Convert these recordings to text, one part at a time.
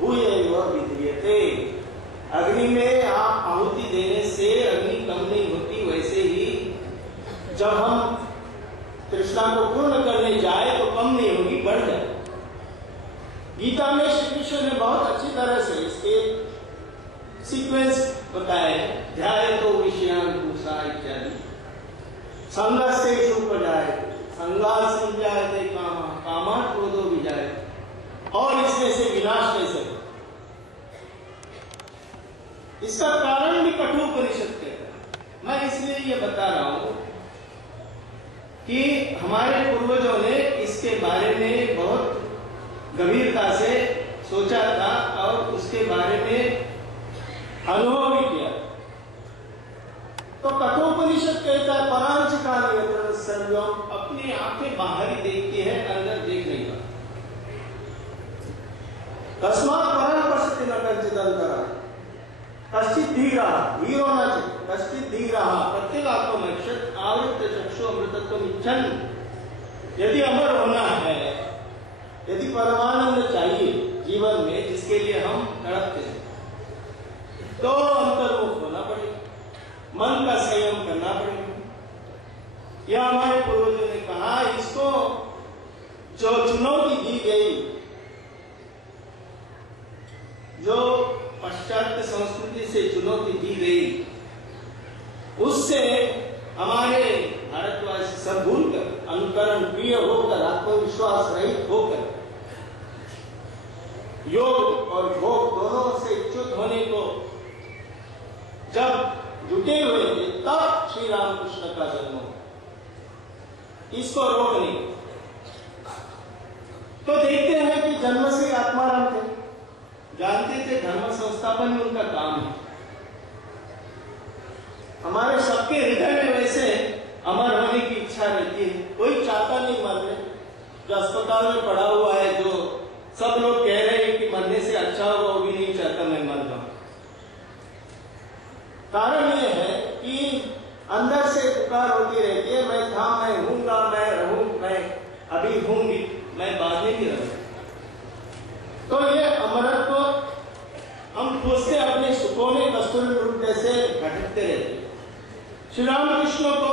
भूयैव विद्यते। अग्नि में आप आहुति देने से अग्नि कम नहीं होती, वैसे ही जब हम तृष्णा को पूर्ण करने जाए तो कम नहीं होगी, बढ़ जाए। गीता में श्री कृष्ण ने बहुत अच्छी तरह से इसके सीक्वेंस बताए, ध्याय तो विषयान पूषा इत्यादि। संगस्तेषु उपजायते, संगात् संजायते कामः, कामात् क्रोधो विजायते, और इसमें से विनाश कैसे हो। इसका कारण भी कठोपनिषद कहता है। मैं इसलिए ये बता रहा हूं कि हमारे पूर्वजों ने इसके बारे में बहुत गंभीरता से सोचा था और उसके बारे में अनुभव भी किया। तो कठोपनिषद कहता है परांच काल यत्र सर्वम, अपनी आंखें बाहर ही देखती है, अंदर देख नहीं पाती। तस्मात् परं पश्यति न कश्चित् अन्तरः, कश्चित् धीरः धीरो न चेत् कश्चित् धीरः प्रत्यगात्ममैक्षत आवृत्य चक्षु अमृतत्वम् इच्छन्। यदि अमर होना है, यदि परमानंद चाहिए जीवन में, जिसके लिए हम तड़पते हैं, तो अंतर्मुख होना पड़ेगा, मन का संयम करना पड़ेगा। यह हमारे पूर्वजों ने कहा। इसको जो चुनौती दी गई, जो पाश्चात्य संस्कृति से चुनौती दी गई, उससे हमारे भारतवासी सब भूलकर, अनुकरण प्रिय होकर, आत्मविश्वास रहित होकर, योग और भोग दोनों से च्युत होने को जब जुटे हुए थे, तब श्री रामकृष्ण का जन्म हुआ। इसको रोकने तो देखते हैं कि जन्म से आत्माराम थे, जानते थे धर्म संस्थापन में उनका काम है। हमारे सबके हृदय में वैसे अमर होने की इच्छा रहती है, कोई चाहता नहीं मरने। जो अस्पताल में पड़ा हुआ है, जो सब लोग कह रहे हैं कि मरने से अच्छा होगा, वो भी नहीं चाहता मैं मर जाऊं। कारण यह है कि अंदर से पुकार होती रहती है, मैं था, मैं हूंगा, मैं रहूं, मैं अभी हूंगी, मैं बाद में भी रहूंगा। तो ये अमरत्व हम खोजते अपने सुखों में कस्तूरी रूप जैसे भटकते रहते। श्री रामकृष्ण को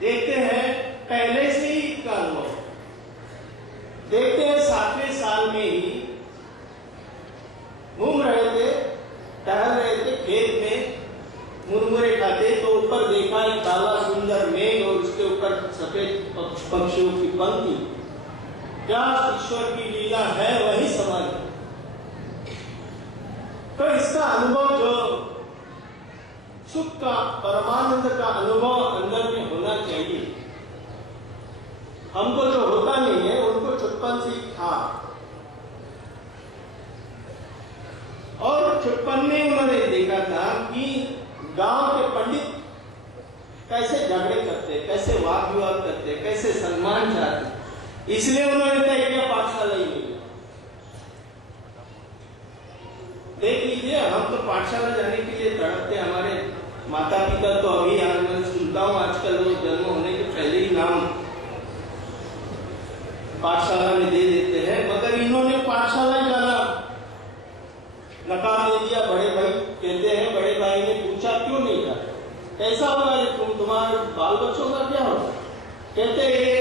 देखते हैं पहले से ही का अनुभव, देखते हैं 7वें साल में ही घूम रहे थे, टहल रहे थे खेत में, मुरमुरे खाते, तो ऊपर देखा एक काला सुंदर मेघ और उसके ऊपर सफेद पक्षियों की पंक्ति। क्या ईश्वर की लीला है, वही समझ। तो इसका अनुभव, जो सुख का, परमानंद का अनुभव अंदर में होना चाहिए। हमको जो होता नहीं है, उनको छुटपन से था। और छुटपन में उन्होंने देखा था कि गांव के पंडित कैसे झगड़े करते, कैसे वाद विवाद करते, कैसे सम्मान चाहते। इसलिए उन्होंने तय किया पाठशाला ही मिली। देख लीजिए, हम तो पाठशाला जाने के लिए तड़पते। हमारे माता पिता तो अभी, मैं सुनता हूँ आजकल लोग जन्म होने के पहले ही नाम पाठशाला में दे देते हैं, मगर इन्होंने पाठशाला जाना नकार दे दिया। बड़े भाई कहते हैं, बड़े भाई ने पूछा क्यों नहीं जाते, कैसा होगा ये, तुम्हारे बाल बच्चों का क्या होगा। कहते ये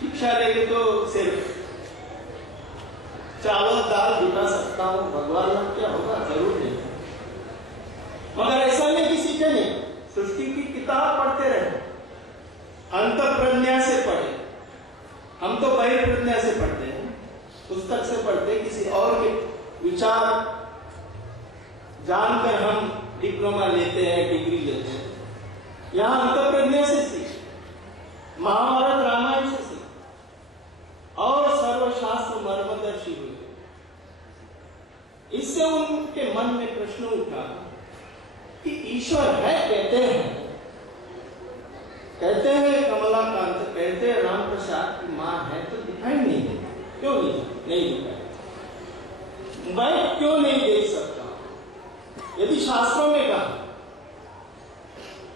शिक्षा लेंगे तो सिर्फ चावल दाल जुटा सकता हूं, भगवान का क्या होगा, जरूर नहीं। मगर ऐसा नहीं कि सीखे नहीं, सृष्टि की किताब पढ़ते रहे, अंत प्रज्ञा से पढ़े। हम तो बहिर्प्रज्ञा से पढ़ते हैं, पुस्तक से पढ़ते, किसी और के विचार जानकर हम डिप्लोमा लेते हैं, डिग्री लेते हैं। यहां अंतःप्रज्ञा से सीख, महाभारत रामायण से सीख और सर्वशास्त्र मर्मदर्शी हुए। इससे उनके मन में प्रश्न उठा कि ईश्वर है, कहते हैं कमलाकांत, कहते हैं राम प्रसाद की मां है, तो दिखाई नहीं देती। क्यों नहीं दिखाई? मैं क्यों नहीं देख सकता? यदि शास्त्रों में कहा,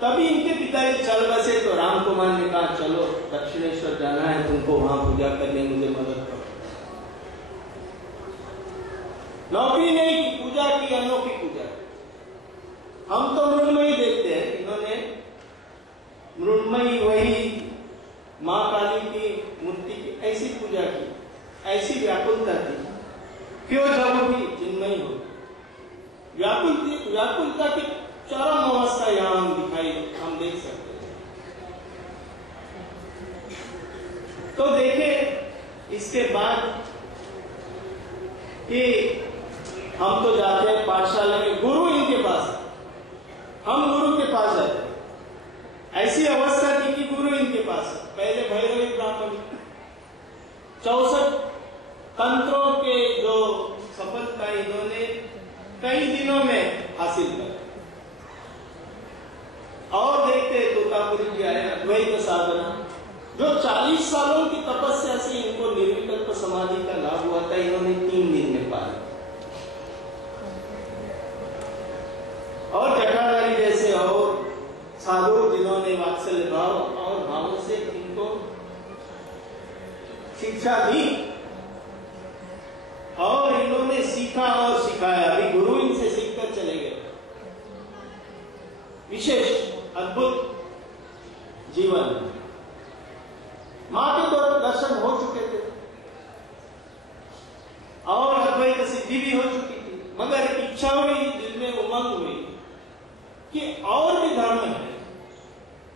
तभी इनके पिताजी चल बसे तो राम कुमार ने कहा चलो दक्षिणेश्वर जाना है, तुमको वहां पूजा करने, मुझे मदद करो। नौकरी नहीं की, पूजा की, अनोखी पूजा। हम तो मृण्मयी देखते हैं, इन्होंने मृण्मयी वही माँ काली की मूर्ति की ऐसी पूजा की, ऐसी व्याकुलता थी। क्यों? जब भी चिन्मयी हो, व्याकुलता की चरम अवस्था यहां हम देख सकते हैं। तो देखें इसके बाद कि हम तो जाते हैं पाठशाला में, गुरु इनके पास, हम गुरु के पास जाते हैं। ऐसी अवस्था थी कि गुरु इनके पास। पहले भैरवी ब्राह्मण 64 तंत्रों के जो सफलता इन्होंने कई दिनों में हासिल कर। और देखते तोतापुरी जी आए, अद्वैत साधना, जो 40 सालों की तपस्या से इनको निर्विकल्प समाधि का लाभ हुआ था, इन्होंने 3 दिन में पाया। और जटाधारी जैसे और साधु जिन्होंने वात्सल्य भाव और भावों से इनको शिक्षा दी और इन्होंने सीखा और सिखाया। अभी गुरु इनसे सीखकर चले गए। विशेष अद्भुत जीवन, मां के दर्शन हो चुके थे और अद्वैत सिद्धि भी हो चुकी थी, मगर इच्छा हुई, दिल में उमंग हुई कि और भी धर्म है,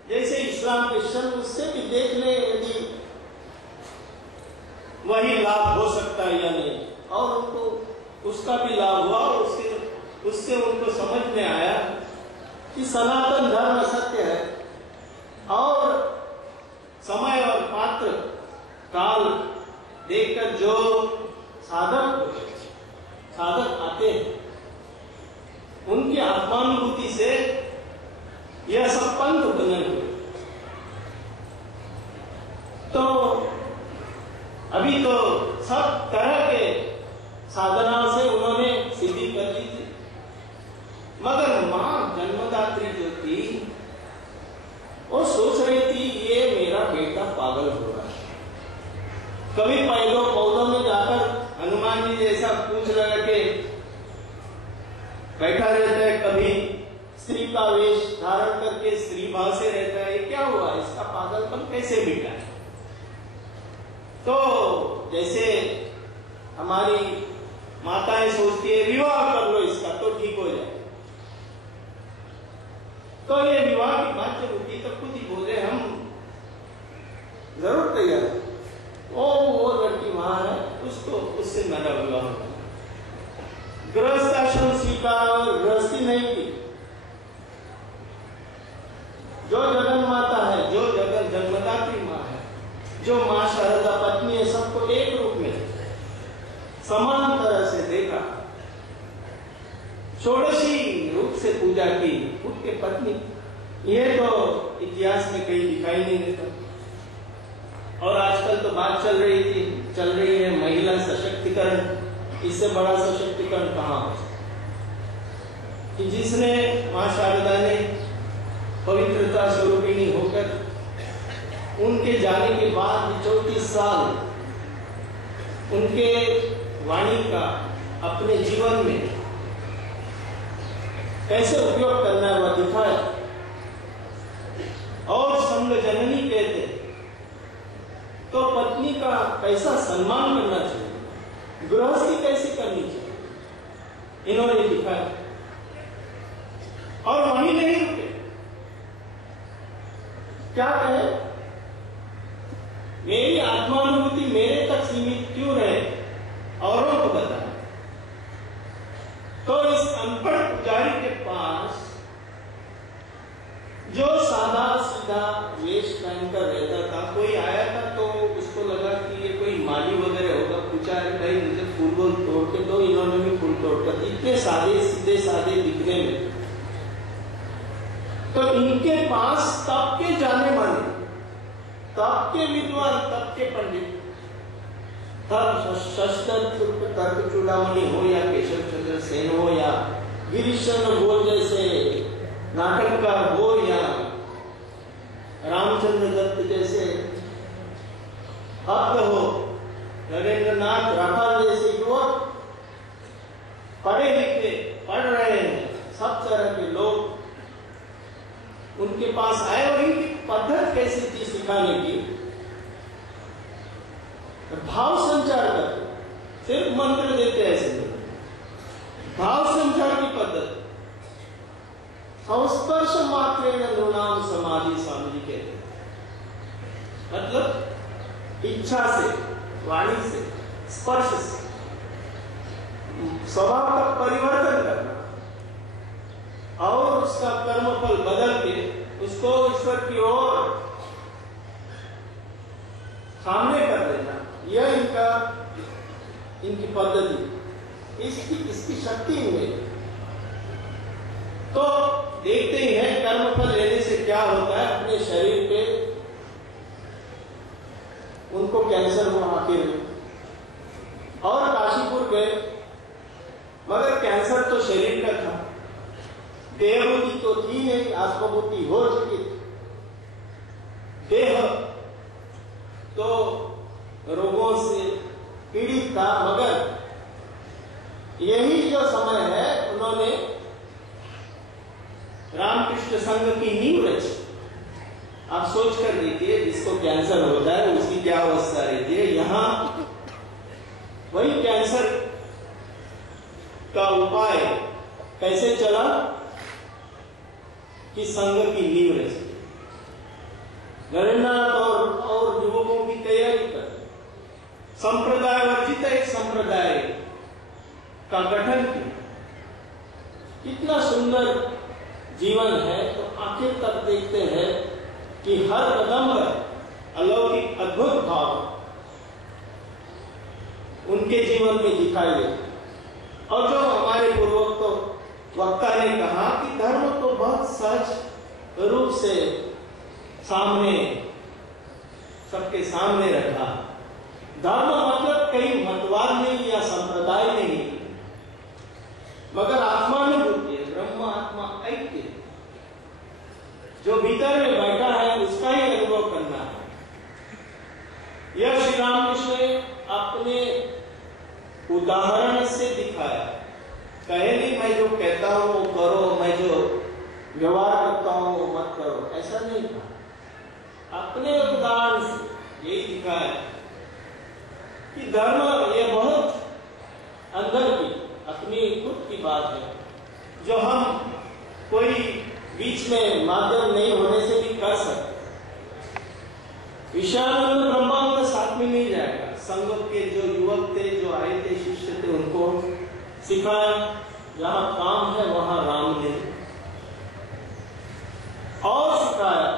जैसे इस्लाम क्रिश्चन, उससे भी देख ले यदि वही लाभ हो सकता है या नहीं। और उनको उसका भी लाभ हुआ और उससे उनको समझ में आया कि सनातन धर्म सत्य है और समय और पात्र काल देखकर जो साधक आते हैं, उनकी आत्मानुभूति से यह सब पंथ बने हुए। तो अभी तो सब तरह के साधनाओं से उन्होंने सिद्धि कर ली थी, मगर मां जन्मदात्री जो थी वो सोच रही थी ये मेरा बेटा पागल हो रहा है। कभी पौधों में जाकर हनुमान जी जैसा पूछ लगा के बैठा रहता है, कभी स्त्री का वेश धारण करके स्त्री भाव से रहता है, ये क्या हुआ, इसका पागलपन कैसे मिटा है। तो जैसे हमारी माताएं सोचती है विवाह कर लो इसका तो ठीक हो जाए। तो ये विवाह की बात जब उठी तो खुद ही बोले हम जरूर तैयार, वो लड़की वहां है, उससे मेरा विवाह होगा। गृहस्थ आश्रम स्वीकार और गृहस्थी नहीं की। जो जगन माता है, जो जगन जन्मदात्री माँ है, जो माँ शारदा पत्नी है, सबको एक रूप में समान तरह से देखा, षोडशी रूप से पूजा की खुद के पत्नी। ये तो इतिहास में कहीं दिखाई नहीं देता। और आजकल तो बात चल रही है महिला सशक्तिकरण। इससे बड़ा सशक्तिकरण कहाँ हो कि जिसने माँ शारदा ने पवित्रता स्वरूपिणी होकर उनके जाने के बाद 34 साल उनके वाणी का अपने जीवन में कैसे उपयोग करना है वह दिखाया। और संग जननी कहते तो पत्नी का कैसा सम्मान करना चाहिए, गृहस्थी कैसे करनी चाहिए, इन्होंने दिखाया। और वहीं नहीं रुके, क्या कहे, मेरी आत्मानुभूति मेरे तक सीमित क्यों रहे, औरों को बताए। तो इस अनपढ़ पुजारी के पास जो सादा सीधा वेश पहनकर रहता था, कोई आया था तो उसको लगा कि ये कोई माली वगैरह होगा, पूछा है भाई मुझे फूल तोड़ के दो, इन्होंने भी फूल तोड़कर, इतने सादे सीधे सादे दिखने में। तो इनके पास तब के जाने माने, तब के विद्वान, तब के पंडित, तब शस्त्र तर्क चूड़ामणि हो या केशव चंद्र सेन हो या गिरीश चंद्र गोल जैसे नाटककार हो या रामचंद्र दत्त जैसे भक्त हो, नरेंद्र नाथ राठौर जैसे युवक, पास आए और इनकी पद्धत कैसी थी सिखाने की, भाव संचार करते, सिर्फ मंत्र देते ऐसे नहीं, भाव संचार की पद्धति। संस्पर्श मात्रेण नृणाम समाधि स्वामी कहते हैं, मतलब इच्छा से, वाणी से, स्पर्श से स्वभाव का परिवर्तन करना और उसका कर्मफल बदल के उसको ईश्वर की ओर सामने कर देना, यह इनकी पद्धति, इसकी शक्ति में। तो देखते ही हैं कर्मफल लेने से क्या होता है। अपने शरीर पे उनको कैंसर हुआ आखिर में, और काशीपुर गए, मगर कैंसर तो शरीर का था, देहबुद्धि तो थी नहीं, आत्मबुद्धि हो चुकी थी। देह तो रोगों से पीड़ित था, मगर यही जो समय है उन्होंने रामकृष्ण संघ की नींव रची। आप सोच कर देखिए, जिसको कैंसर होता है उसकी क्या अवस्था रहती है। यहां वही कैंसर का उपाय कैसे चला कि संघ की नींव रची, नरेंद्रनाथ और युवकों की तैयारी कर, संप्रदाय वर्जित एक संप्रदाय का गठन किया। कितना सुंदर जीवन है। तो आखिर तक देखते हैं कि हर कदम पर अलौकिक अद्भुत भाव उनके जीवन में दिखाई देते। और जो हमारे पूर्वोक्त वक्ता ने कहा कि धर्म को बहुत सहज रूप से सामने, सबके सामने रखा। धर्म मतलब कई मतवाद नहीं या संप्रदाय नहीं, मगर आत्मानुभूति है, ब्रह्म आत्मा ऐक्य, जो भीतर में बैठा है उसका ही अनुभव करना है। यह श्री रामकृष्ण ने अपने उदाहरण से दिखाया। कहे नहीं मैं जो कहता हूं वो करो, मैं जो व्यवहार करता हूं वो मत करो, ऐसा नहीं था। अपने उदाहरण से यही दिखाया कि धर्म ये बहुत अंदर की अपनी खुद की बात है, जो हम कोई बीच में माध्यम नहीं होने से भी कर सकते। विषयानंद ब्रह्मानंद साथ में नहीं जाएगा। संघ के जो युवक थे, जो आए थे, शिष्य थे, उनको सिखाया जहां काम है वहां राम ने, और सिखाया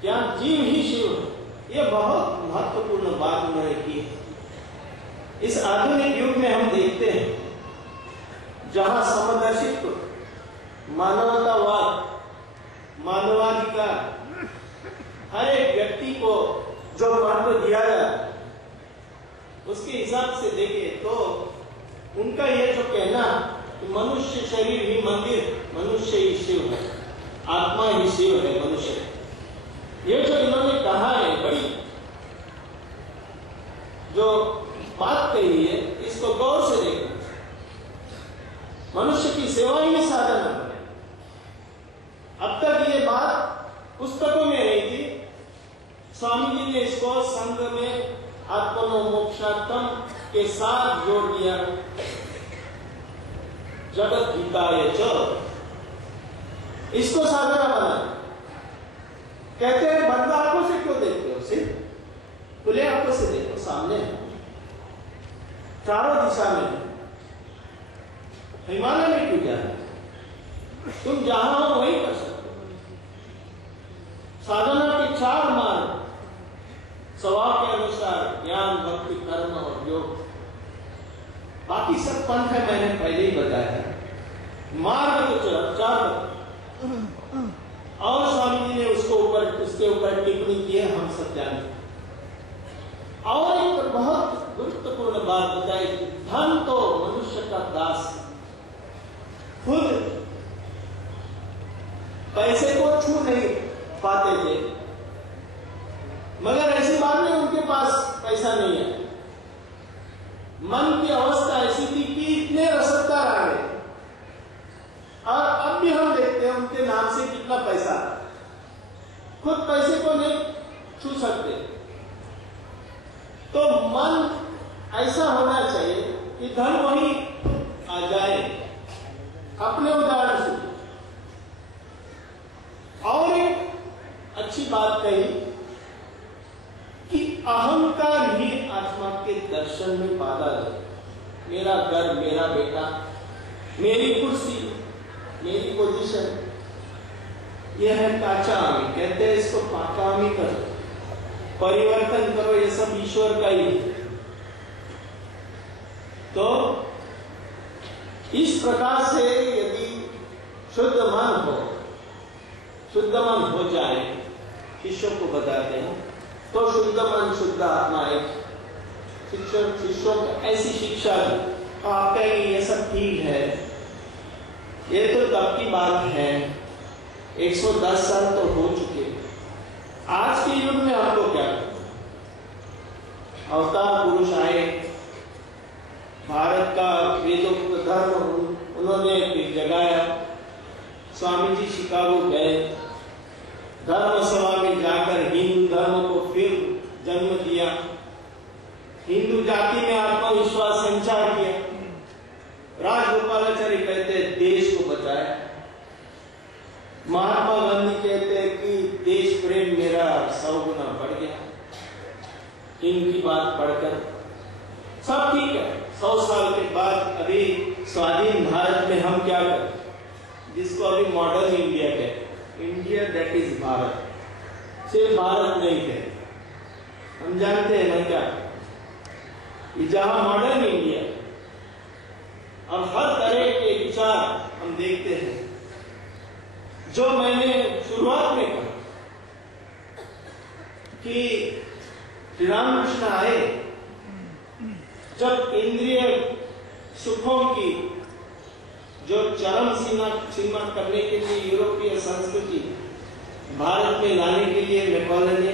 क्या जीव ही शिव है। यह बहुत महत्वपूर्ण बात उन्होंने की। इस आधुनिक युग में हम देखते हैं जहां समदर्शित्व, मानवतावाद, मानवाधिकार, हर एक व्यक्ति को जो महत्व दिया जाए उसके हिसाब से देखें तो उनका यह जो कहना कि मनुष्य शरीर ही मंदिर, मनुष्य ही शिव है, आत्मा ही शिव है, मनुष्य, ये जो इन्होंने कहा है, बड़ी जो बात कही है, इसको गौर से देखना। मनुष्य की सेवा ही साधन है। अब तक ये बात पुस्तकों में रही थी, स्वामी जी ने इसको संघ में आत्मनो मोक्षार्थम के साथ जोड़ दिया। जगत हिताय च, इसको साधना बना। कहते हैं बंद आंखों से क्यों देखते हो, सिर्फ खुले आंखों से देखो, सामने है, चारों दिशा में। हिमालय में क्यों जाना, तुम जहां हो वहीं कर सकते हो। साधना के चार मार्ग, स्वभाव के अनुसार ज्ञान, भक्ति, कर्म और योग। बाकी सब पंथ है, मैंने पहले ही बताया। मार्ग तो चार, और स्वामी जी ने उसके ऊपर टिप्पणी की है, हम सब जानते। और एक बहुत गुरुत्वपूर्ण बात बताई कि धन तो मनुष्य का दास है। खुद पैसे को छू नहीं पाते थे, मगर ऐसी बात नहीं उनके पास पैसा नहीं है। मन की अवस्था ऐसी थी कि इतने रसददार आ गए, और अब भी हम देखते हैं उनके नाम से कितना पैसा, खुद पैसे को नहीं छू सकते। तो मन ऐसा होना चाहिए कि धन वही आ जाए अपने उदाहरण से। और एक अच्छी बात कही कि अहंकार ही आत्मा के दर्शन में बाधा है। मेरा घर, मेरा बेटा, मेरी कुर्सी, मेरी पोजीशन, यह है काचा आमी। कहते हैं इसको पाका आमी करो, परिवर्तन करो, ये सब ईश्वर का ही। तो इस प्रकार से यदि शुद्ध मन हो जाए, शिष्यों को बताते हैं, तो शुद्ध मन शुद्ध आत्मा एक शिष्यों को ऐसी शिक्षा दी। आप कहेंगे ये सब ठीक है, ये तो तब की बात है, 110 साल तो हो चुके। आज के युग में हमको क्या, अवतार पुरुष आए, भारत का वेदों का धर्म उन्होंने फिर जगाया। स्वामी जी शिकागो गए, धर्म सभा में जाकर हिंदू धर्म को फिर जन्म दिया, हिंदू जाति में आत्मविश्वास संचार किया। राजगोपालाचारी कहते हैं देश को बचाया। महात्मा गांधी कहते हैं कि देश प्रेम मेरा 100 गुना बढ़ गया इनकी बात पढ़कर। सब ठीक है, 100 साल के बाद अभी स्वाधीन भारत में हम क्या करें, जिसको अभी मॉडर्न इंडिया कहते हैं। इंडिया दैट इज भारत, सिर्फ भारत नहीं है, हम जानते हैं ना क्या, जहां मॉडर्न इंडिया, अब हर तरह के विचार हम देखते हैं। जो मैंने शुरुआत में कहा कि श्री रामकृष्ण आए, जब इंद्रिय सुखों की जो चरम सीमा करने के लिए यूरोपीय संस्कृति भारत में लाने के लिए मैकॉले ने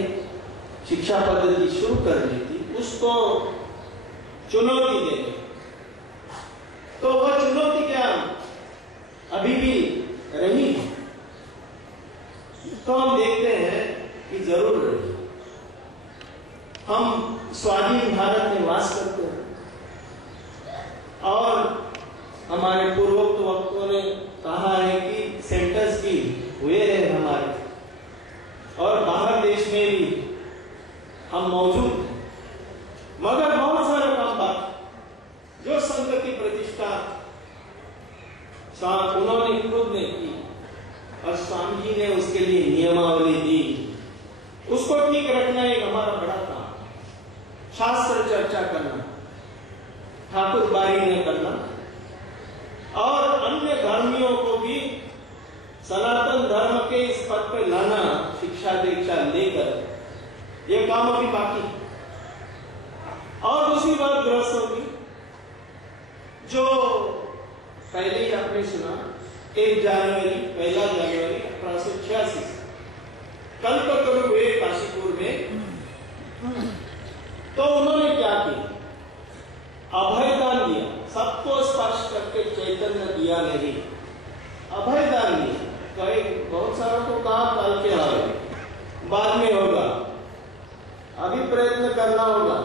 शिक्षा पद्धति शुरू कर दी थी, उसको चुनौती देने, तो वह चुनौती क्या अभी भी रही, तो हम देखते हैं कि जरूर रही। हम स्वाधीन भारत में वास करते हैं और हमारे पूर्वोक्त वक्तों ने कहा है कि सेंटर्स भी हुए हैं हमारे, और बाहर देश में भी हम मौजूद हैं, मगर बहुत सारे काम बात जो संघ की प्रतिष्ठा उन्होंने खुद ने की और स्वामी जी ने उसके लिए नियमावली दी, उसको ठीक रखना एक हमारा बड़ा काम। शास्त्र चर्चा करना, ठाकुरबारी न करना, और अन्य धर्मियों को भी सनातन धर्म के इस पद पर लाना, शिक्षा दीक्षा लेकर, ये काम अभी बाकी। और दूसरी बात गृहस्थों की, जो पहले ही आपने सुना 1 जनवरी 1886 कल्पतरु हुए काशीपुर में, तो उन्होंने क्या किया, अभयदान दिया, सबको स्पर्श करके चैतन्य दिया नहीं, अभयदान दिया। कई बहुत सारों को कहा कल के आए, बाद में होगा, अभी प्रयत्न करना होगा,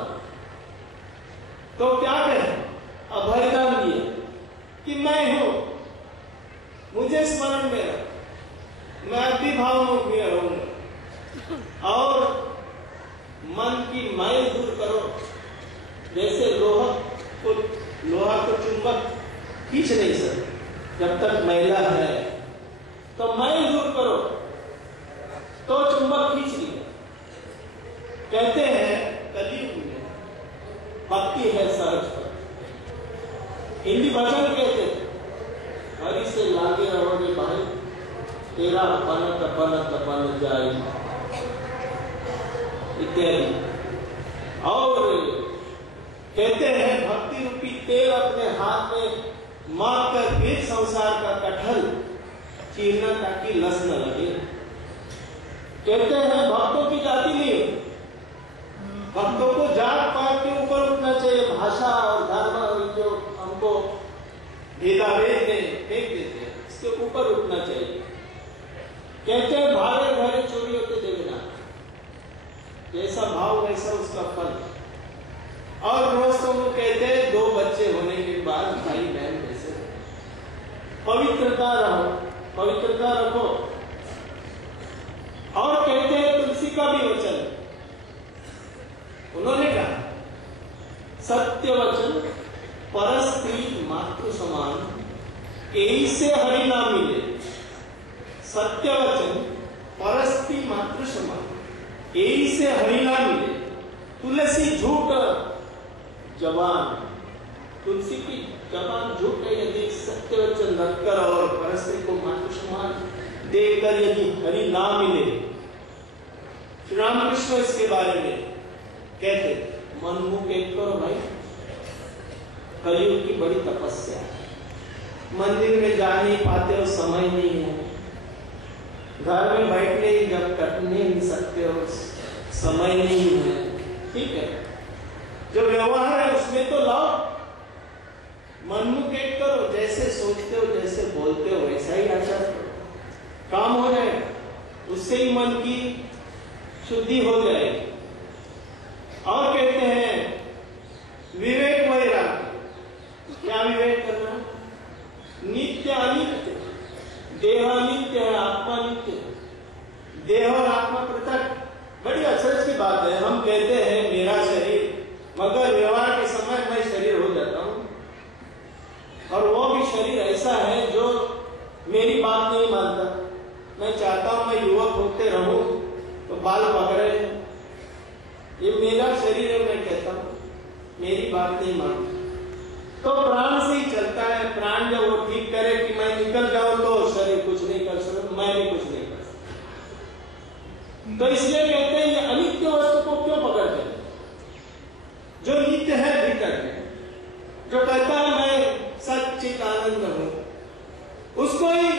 तो क्या कहें, अभयदान दिया कि मैं हूं, मुझे स्मरण में रख, मैं अभी भावमुख में रहूंगा, और मन की मैल दूर करो। जैसे लोहा को चुंबक खींच नहीं सकते जब तक मैला है, तो मैल दूर करो तो चुंबक खींच लिया। कहते हैं कलयुग में भक्ति है सहज पर, हिंदी भजन कहते हैं, हरि से लागे रहोगे भाई, तेरा बनत बनत बन जाए, इत्यादि। और कहते हैं भक्ति रूपी तेल अपने हाथ में मार कर फिर संसार का कटहल चीरना ताकि लस न लगे। कहते हैं भक्तों की जाति नहीं, भक्तों को जात पात के ऊपर उठना चाहिए, भाषा और धर्म जो हमको भेदाभेद में फेंक देते हैं, इसके ऊपर उठना चाहिए। कहते हैं भागे घरे चोरी होते देवे ना, जैसा भाव वैसा उसका फल। और दोस्तों को कहते हैं 2 बच्चे होने के बाद भाई बहन कैसे पवित्रता रहो, पवित्रता रखो। और कहते हैं तुलसी का भी वचन, उन्होंने कहा सत्य वचन परस्त्री मातृ समान, यही से हरि नाम मिले। सत्य वचन परस्त्री मातृ समान, यही से हरि नाम मिले। तुलसी झूठ जबान, तुलसी की जबान झूठ है, यदि सत्य वचन रखकर और परस्त्री को मातृ समान देखकर यदि हरि नाम मिले। श्री रामकृष्ण इसके बारे में कहते मन मुख एक करो भाई, कलयुग की बड़ी तपस्या, मंदिर में जा नहीं पाते हो, समय नहीं है, घर में बैठने जब करने नहीं सकते हो, समय नहीं है, ठीक है, जो व्यवहार है उसमें तो लाओ, मन मुख एक करो, जैसे सोचते हो जैसे बोलते हो वैसा ही आचरण करो, काम हो जाए, उससे ही मन की शुद्धि हो जाए। और कहते हैं विवेक वैराग्य, क्या विवेक करना? नित्य अनित्य, देह अनित्य है, आत्मा नित्य है, देह और आत्मा पृथक। बड़ी अचरज की बात है, हम कहते हैं मेरा शरीर, मगर व्यवहार के समय मैं शरीर हो जाता हूं, और वो भी शरीर ऐसा है जो मेरी बात नहीं मानता। मैं चाहता हूं मैं युवक होते रहूं तो बाल पकड़े, ये मेरा शरीर है, मैं कहता हूं मेरी बात नहीं मानता। तो प्राण से ही चलता है, प्राण जब वो ठीक करे कि मैं निकल जाऊं तो शरीर कुछ नहीं कर सकता, मैं भी कुछ नहीं कर सकता। तो इसलिए कहते हैं ये अनित्य वस्तु को क्यों पकड़ते हैं? जो नित्य है भीतर है, जो कहता है मैं सच्चित आनंद हूं, उसको ही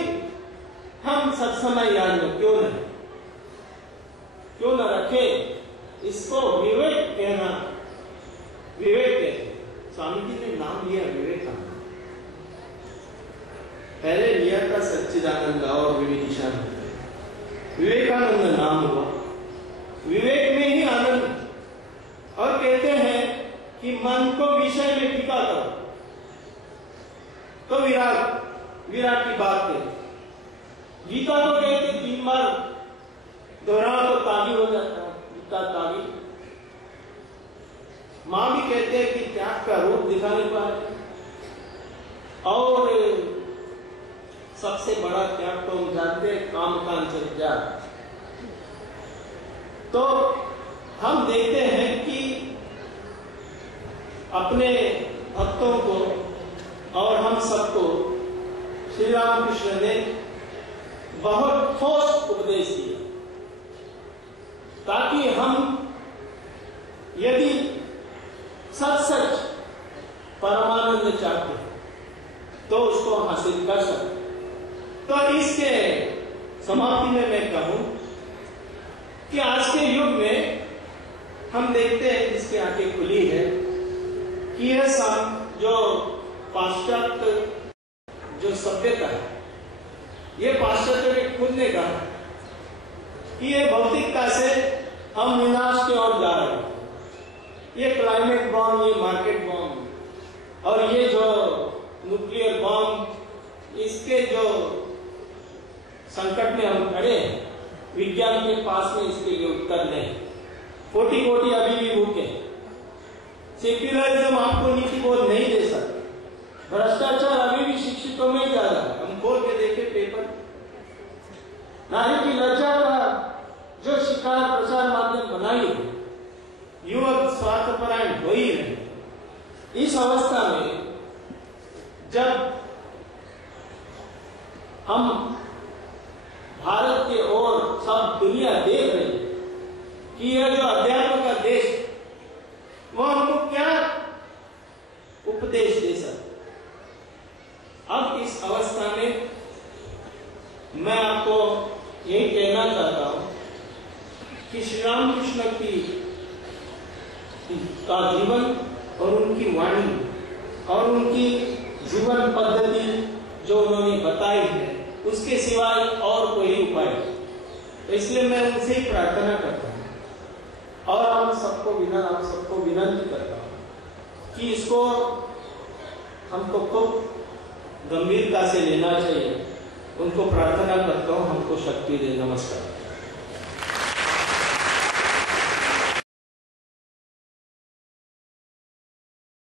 हम सब समय याद में क्यों न रखे? इसको विवेक कहना, विवेक कहते। स्वामी जी ने नाम लिया विवेकानंद, पहले लिया था सच्चिदानंद और विवेकानंद, विवेकानंद नाम हुआ, विवेक में ही आनंद। और कहते हैं कि मन को विषय में टिका करो, तो विराट की बात है। गीता तो कहते 3 बार दोहराओ तो तागी हो जाता है, गीता तागी। मां भी कहते हैं कि त्याग का रूप दिखाने पाए, और सबसे बड़ा त्याग तो हम जानते हैं काम कांचन त्याग। तो हम देखते हैं कि अपने भक्तों को और हम सबको श्री रामकृष्ण ने बहुत ठोस उपदेश दिया, ताकि हम यदि सच परमानंद चाहते तो उसको हासिल कर सकते। तो इसके समाप्ति में मैं कहूं कि आज के युग में हम देखते हैं, जिसकी आंखें खुली है, कि यह जो पाश्चात्य जो सभ्यता है, ये पाश्चात्य ने खुद ने कहा कि ये भौतिकता से हम विनाश की ओर जा रहे हैं। ये क्लाइमेट बॉम्ब, ये मार्केट बॉम्ब और ये जो न्यूक्लियर बॉम्ब, इसके जो संकट में हम खड़े हैं, विज्ञान के पास में इसके लिए उत्तर नहीं। कोटि अभी भी भूखे। सेक्युलरिज्म आपको नीति बोध नहीं दे सकता। भ्रष्टाचार अभी भी शिक्षितों में ज्यादा है। हम खोल के देखे पेपर, नारी की लज्जा का जो शिकार प्रचार माध्यम बनाई है, युवक स्वार्थपरायण हो ही रहे। इस अवस्था में जब हम भारत के ओर सब दुनिया देख रही है कि यह जो अध्यात्म का देश, वो हमको क्या उपदेश दे सकता। अब इस अवस्था में मैं आपको यही कहना चाहता हूं कि श्री रामकृष्ण का जीवन और उनकी वाणी और उनकी जीवन पद्धति जो उन्होंने बताई है, उसके सिवाय और कोई उपाय तो इसलिए मैं उनसे ही प्रार्थना करता हूँ और आप सबको विनंती करता हूँ कि इसको हमको खूब गंभीरता से लेना चाहिए। उनको प्रार्थना करता हूँ, हमको शक्ति दे। नमस्कार।